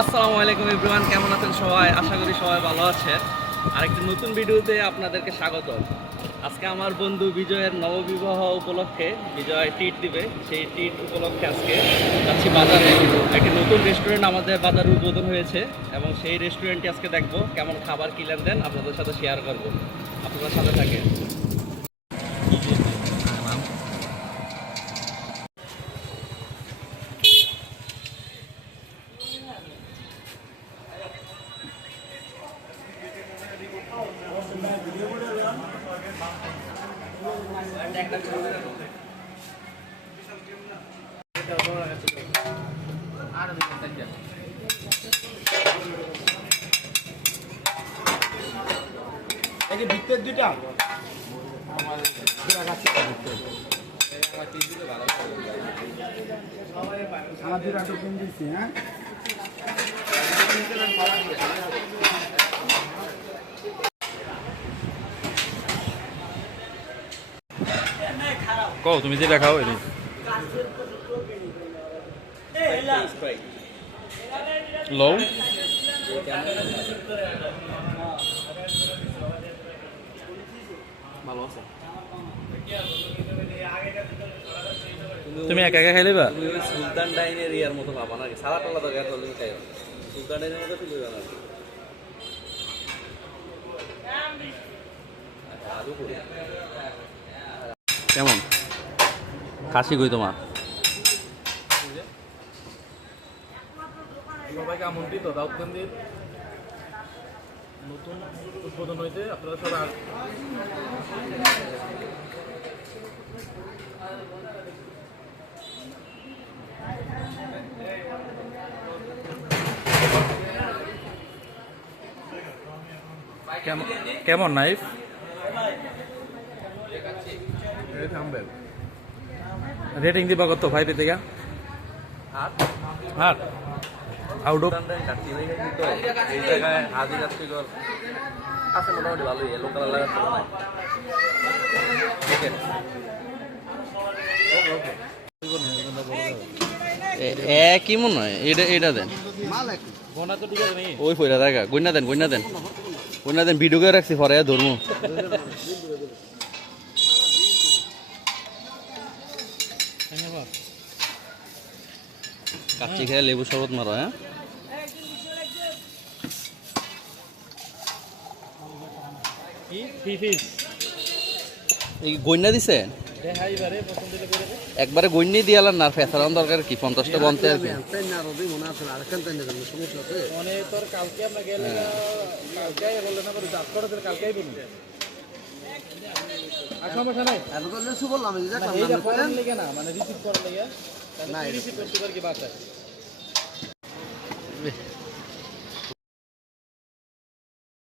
আসসালামু আলাইকুম এভরিওয়ান, কেমন আছেন সবাই? আশা করি সবাই ভালো আছেন। আরেকটি নতুন ভিডিওতে আপনাদেরকে স্বাগত। আজকে আমার বন্ধু বিজয়ের নববিবাহ উপলক্ষে বিজয় ট্রিট দিবে, সেই ট্রিট উপলক্ষে আজকে যাচ্ছি বাজারে। একটি নতুন রেস্টুরেন্ট আমাদের বাজারে উদ্বোধন হয়েছে এবং সেই রেস্টুরেন্টটি আজকে দেখবো কেমন খাবার কি লেনদেন আপনাদের সাথে শেয়ার করবো। আপনাদের সাথে থাকে। ভিতর দুইটা আমার দুটো কিনে দিচ্ছি। হ্যাঁ, কও তুমি যেটা খাও এটি লও। ভালো আছে। তুমি একা একা খাই লইবা? তুমি ওই সুলতান ডাইনের ইয়ার মতো পাবা নাকি? সালাদ টালাদ তুমি খাই সুলতান ডাইনের মতো ফিল হইবা নাকি? আলু করি কেমন খাসি কই তোমার? সবাইকে আমন্ত্রিত দাউদকান্দির নতুন উদ্বোধন হয়েছে। আপনারা সবাই কেমন কেমন নাইফ? থামবেন। রেটিং দিবা কত? 5 এর থেকে 8 আউট অফ। এই জায়গায় হাজির আছে মোটামুটি ভালোই। এলো কালার লাগাচ্ছে নাই। কি মনে হয় এটা দেন ওই ফইরা দেখা গইনা দেন ভিডিও করে রাখছি পরে ধর্ম কাচ্চি খেয়ে লেবু শরবত মারো। হ্যাঁ, এই গইনা দিছে একবারে গইনি দিয়ে আলার না ফেসারান দরকার কি 50টা বনতে আর কি। কালকে আমরা গেলে কালকে বললেন না কালকে বলুন সমস্যা নাই। না মানে রিসিভ করার লেগে রিসিভ করতে পারি কি বাসায়